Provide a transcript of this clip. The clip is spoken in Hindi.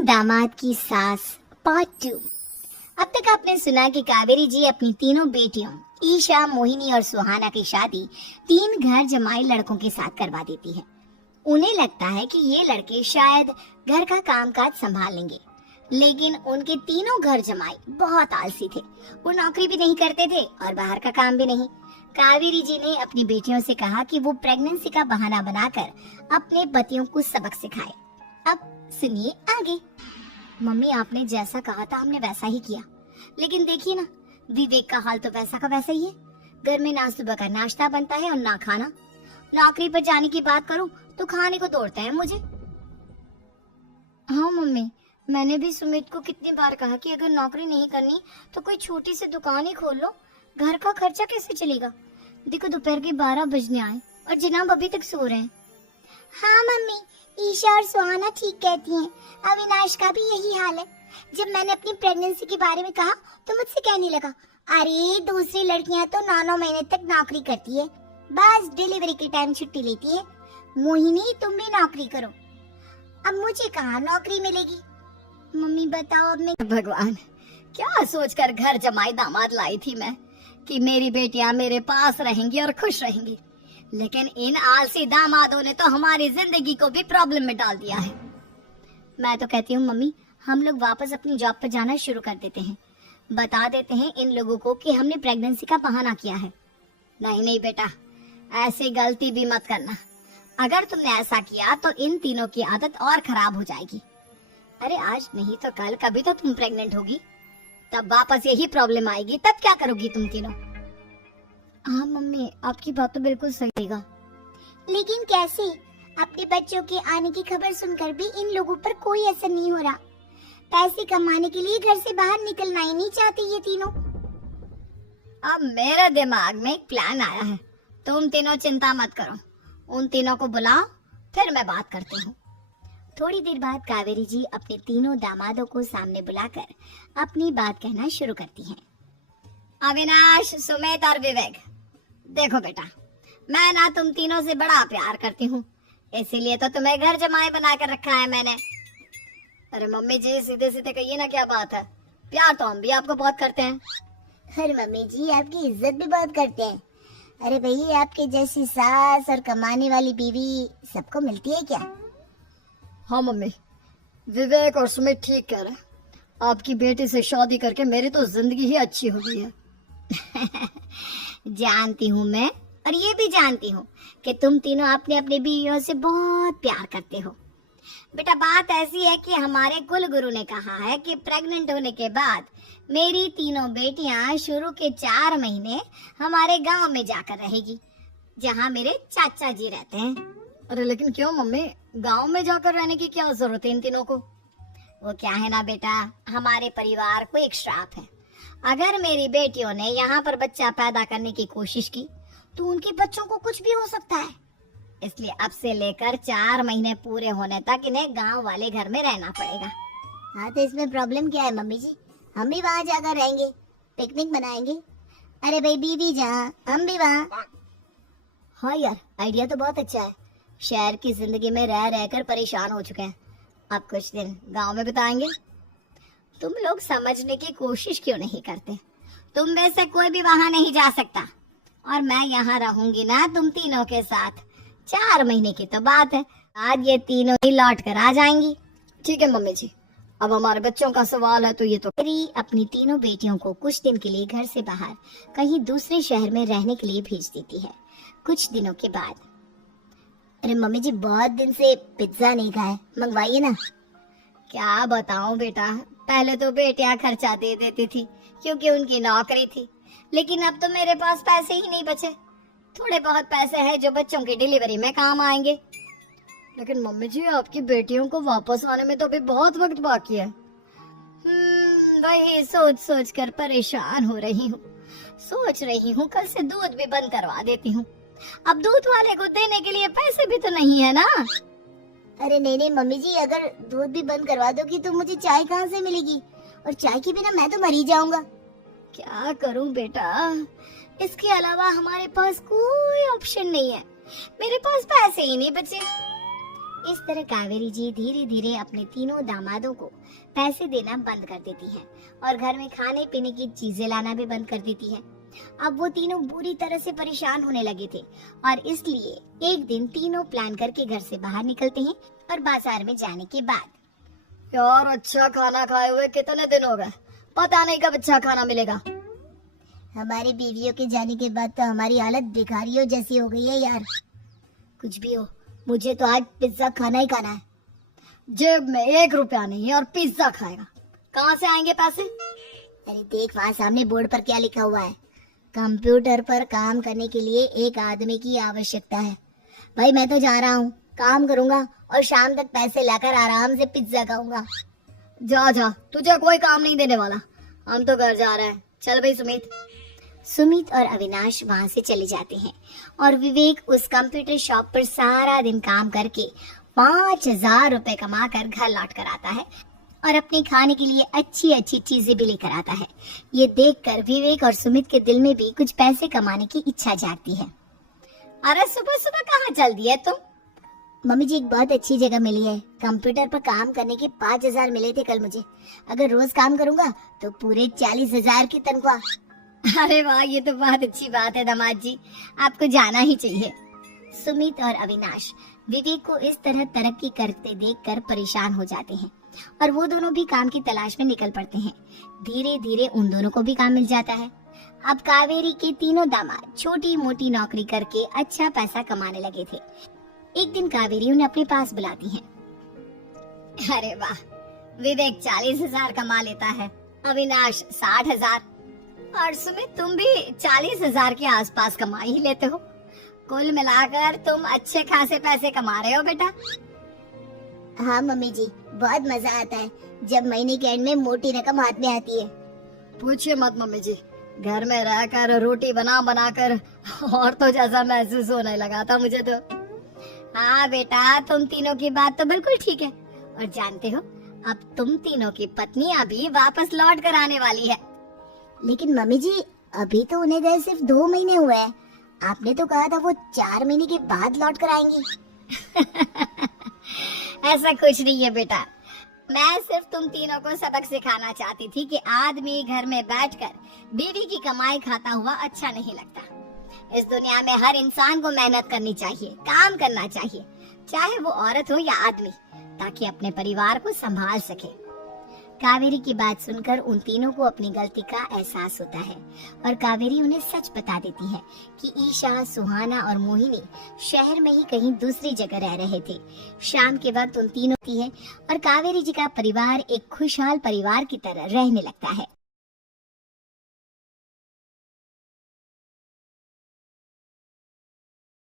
दामाद की सास पार्ट 2। अब तक आपने सुना कि कावेरी जी अपनी तीनों बेटियों ईशा, मोहिनी और सुहाना की शादी 3 घर जमाई लड़कों के साथ करवा देती है। उन्हें लगता है कि ये लड़के शायद घर का कामकाज संभाल लेंगे, लेकिन उनके तीनों घर जमाई बहुत आलसी थे। वो नौकरी भी नहीं करते थे और बाहर का काम भी नहीं। कावेरी जी ने अपनी बेटियों से कहा कि वो प्रेगनेंसी का बहाना बनाकर अपने पतियों को सबक सिखाए। अब सुनिए आगे। मम्मी, आपने जैसा कहा था हमने वैसा ही किया, लेकिन देखिए ना, विवेक का हाल तो वैसा का वैसा ही है। घर में ना सुबह का नाश्ता बनता है और ना खाना। नौकरी पर जाने की बात करूं तो खाने को दौड़ता है मुझे। हाँ मम्मी, मैंने भी सुमित को कितनी बार कहा कि अगर नौकरी नहीं करनी तो कोई छोटी सी दुकान ही खोल लो। घर का खर्चा कैसे चलेगा? देखो दोपहर के 12 बजने आए और जनाब अभी तक सो रहे हैं। हाँ मम्मी, ईशा और सुहाना ठीक कहती हैं। अविनाश का भी यही हाल है। जब मैंने अपनी प्रेगनेंसी के बारे में कहा तो मुझसे कहने लगा, अरे दूसरी लड़कियां तो 9 महीने तक नौकरी करती है, बस डिलीवरी के टाइम छुट्टी लेती है। मोहिनी, तुम भी नौकरी करो। अब मुझे कहाँ नौकरी मिलेगी? मम्मी बताओ अब मैं। भगवान, क्या सोचकर घर जमाई दामाद लाई थी मैं कि मेरी बेटियां मेरे पास रहेंगी और खुश रहेंगी, लेकिन इन आलसी दामादों ने तो हमारी जिंदगी को भी प्रॉब्लम में डाल दिया है। मैं तो कहती हूँ मम्मी, हम लोग वापस अपनी जॉब पर जाना शुरू कर देते हैं। बता देते हैं इन लोगों को कि हमने प्रेगनेंसी का बहाना किया है। नहीं नहीं बेटा, ऐसी गलती भी मत करना। अगर तुमने ऐसा किया तो इन तीनों की आदत और खराब हो जाएगी। अरे आज नहीं तो कल कभी तो तुम प्रेग्नेंट होगी, तब वापस यही प्रॉब्लम आएगी। तब क्या करोगी तुम तीनों? हाँ मम्मी, आपकी बात तो बिल्कुल सही है। लेकिन कैसे? अपने बच्चों के आने की खबर सुनकर भी इन लोगों पर कोई असर नहीं हो रहा। पैसे कमाने के लिए घर से बाहर निकलना ही नहीं चाहते ये तीनों। अब मेरे दिमाग में एक प्लान आया है। तुम तीनों चिंता मत करो, उन तीनों को बुलाओ, फिर मैं बात करती हूँ। थोड़ी देर बाद कावेरी जी अपने तीनों दामादों को सामने बुलाकर अपनी बात कहना शुरू करती हैं। अविनाश, सुमित और विवेक, देखो बेटा, मैं ना तुम तीनों से बड़ा प्यार करती हूँ, इसीलिए तो तुम्हें घर जमाई बना कर रखा है मैंने। अरे मम्मी जी, सीधे सीधे कहिए ना, क्या बात है? प्यार तो हम भी आपको बहुत करते हैं। अरे मम्मी जी, आपकी इज्जत भी बहुत करते हैं। अरे भाई, आपके जैसी सास और कमाने वाली बीवी सबको मिलती है क्या? हाँ मम्मी, विवेक और सुमित ठीक कह रहे हैं। आपकी बेटी से शादी करके मेरी तो जिंदगी ही अच्छी हो गई है। जानती हूँ मैं, और ये भी जानती हूँ कि तुम तीनों अपने अपने बीवियों से बहुत प्यार करते हो। बेटा, बात ऐसी है कि हमारे कुल गुरु ने कहा है कि प्रेग्नेंट होने के बाद मेरी तीनों बेटियां शुरू के 4 महीने हमारे गांव में जाकर रहेगी, जहाँ मेरे चाचा जी रहते हैं। अरे लेकिन क्यों मम्मी, गांव में जाकर रहने की क्या जरूरत है इन तीनों को? वो क्या है ना बेटा, हमारे परिवार को एक श्राप है। अगर मेरी बेटियों ने यहाँ पर बच्चा पैदा करने की कोशिश की तो उनके बच्चों को कुछ भी हो सकता है। इसलिए अब से लेकर 4 महीने पूरे होने तक इन्हें गांव वाले घर में रहना पड़ेगा। हाँ तो इसमें प्रॉब्लम क्या है मम्मी जी? हम भी वहाँ जाकर रहेंगे, पिकनिक मनाएंगे। अरे भाई बीवी जहाँ, हम भी वहाँ। हाँ यार, आइडिया तो बहुत अच्छा है। शहर की जिंदगी में रह रहकर परेशान हो चुके हैं, अब कुछ दिन गांव में बिताएंगे। तुम लोग समझने की कोशिश क्यों नहीं करते? तुम में से कोई भी वहां नहीं जा सकता, और मैं यहाँ रहूंगी ना तुम तीनों के साथ। 4 महीने की तो बात है, आज ये तीनों ही लौट कर आ जाएंगी। ठीक है मम्मी जी, अब हमारे बच्चों का सवाल है तो ये तो। मेरी अपनी तीनों बेटियों को कुछ दिन के लिए घर से बाहर कहीं दूसरे शहर में रहने के लिए भेज देती है। कुछ दिनों के बाद, अरे मम्मी जी, बहुत दिन से पिज्जा नहीं खाए, मंगवाइए ना। क्या बताऊं बेटा, पहले तो बेटियां खर्चा दे देती थी क्योंकि उनकी नौकरी थी, लेकिन अब तो मेरे पास पैसे ही नहीं बचे। थोड़े बहुत पैसे हैं जो बच्चों की डिलीवरी में काम आएंगे। लेकिन मम्मी जी, आपकी बेटियों को वापस आने में तो अभी बहुत वक्त बाकी है। वही सोच सोच कर परेशान हो रही हूँ। सोच रही हूँ कल से दूध भी बंद करवा देती हूँ। अब दूध वाले को देने के लिए पैसे भी तो नहीं है ना। अरे नहीं नहीं मम्मी जी, अगर दूध भी बंद करवा दोगी तो मुझे चाय कहाँ से मिलेगी? और चाय के बिना मैं तो मर ही जाऊंगा। क्या करूं बेटा, इसके अलावा हमारे पास कोई ऑप्शन नहीं है। मेरे पास पैसे ही नहीं बचे। इस तरह कावेरी जी धीरे धीरे अपने तीनों दामादों को पैसे देना बंद कर देती हैं और घर में खाने पीने की चीजें लाना भी बंद कर देती हैं। अब वो तीनों बुरी तरह से परेशान होने लगे थे और इसलिए एक दिन तीनों प्लान करके घर से बाहर निकलते हैं और बाजार में जाने के बाद यार अच्छा खाना खाए हुए कितने दिन हो गए, पता नहीं कब अच्छा खाना मिलेगा। हमारी बीवियों के जाने के बाद तो हमारी हालत भिखारियों जैसी हो गई है यार। कुछ भी हो, मुझे तो आज पिज्जा खाना ही खाना है। जेब में 1 रुपया नहीं है और पिज्जा खाएगा, कहाँ से आएंगे पैसे? अरे देख वहाँ सामने बोर्ड पर क्या लिखा हुआ है, कंप्यूटर पर काम करने के लिए एक आदमी की आवश्यकता है। भाई मैं तो जा रहा हूँ, काम करूंगा और शाम तक पैसे लाकर आराम से पिज्जा खाऊंगा। जा जा, तुझे कोई काम नहीं देने वाला, हम तो घर जा रहे हैं। चल भाई सुमित। सुमित और अविनाश वहाँ से चले जाते हैं और विवेक उस कंप्यूटर शॉप पर सारा दिन काम करके 5,000 रुपए कमा कर घर लौट कर आता है और अपने खाने के लिए अच्छी अच्छी चीजें भी लेकर आता है। ये देखकर विवेक और सुमित के दिल में भी कुछ पैसे कमाने की इच्छा जागती है। अरे सुबह सुबह कहाँ चल दिए तुम? मम्मी जी एक बहुत अच्छी जगह मिली है, कंप्यूटर पर काम करने के 5,000 मिले थे कल मुझे। अगर रोज काम करूंगा तो पूरे 40,000 की तनख्वाह। अरे वाह, ये तो बहुत अच्छी बात है दामाद जी, आपको जाना ही चाहिए। सुमित और अविनाश विवेक को इस तरह तरक्की करते देखकर परेशान हो जाते हैं और वो दोनों भी काम की तलाश में निकल पड़ते हैं। धीरे धीरे उन दोनों को भी काम मिल जाता है। अब कावेरी के तीनों दामाद छोटी मोटी नौकरी करके अच्छा पैसा कमाने लगे थे। एक दिन कावेरी उन्हें अपने पास बुलाती है। अरे वाह, विवेक 40,000 कमा लेता है, अविनाश 60,000 और सुमित तुम भी 40,000 के आसपास कमा ही लेते हो। कुल मिलाकर तुम अच्छे खासे पैसे कमा रहे हो बेटा। हाँ मम्मी जी, बहुत मजा आता है जब महीने के एंड में मोटी रकम हाथ में आती है। पूछिए मत मम्मी जी, घर में रहकर रोटी बना बना कर और तो जैसा महसूस होने लगा था मुझे तो। हाँ बेटा, तुम तीनों की बात तो बिल्कुल ठीक है और जानते हो अब तुम तीनों की पत्नियां भी वापस लौट कर आने वाली है। लेकिन मम्मी जी अभी तो उन्हें गए सिर्फ 2 महीने हुए हैं, आपने तो कहा था वो 4 महीने के बाद लौट कर आएंगी। ऐसा कुछ नहीं है बेटा, मैं सिर्फ तुम तीनों को सबक सिखाना चाहती थी कि आदमी घर में बैठकर बीवी की कमाई खाता हुआ अच्छा नहीं लगता। इस दुनिया में हर इंसान को मेहनत करनी चाहिए, काम करना चाहिए, चाहे वो औरत हो या आदमी, ताकि अपने परिवार को संभाल सके। कावेरी की बात सुनकर उन तीनों को अपनी गलती का एहसास होता है और कावेरी उन्हें सच बता देती है कि ईशा, सुहाना और मोहिनी शहर में ही कहीं दूसरी जगह रह रहे थे। शाम के वक्त उन तीनों की है और कावेरी जी का परिवार एक खुशहाल परिवार की तरह रहने लगता है।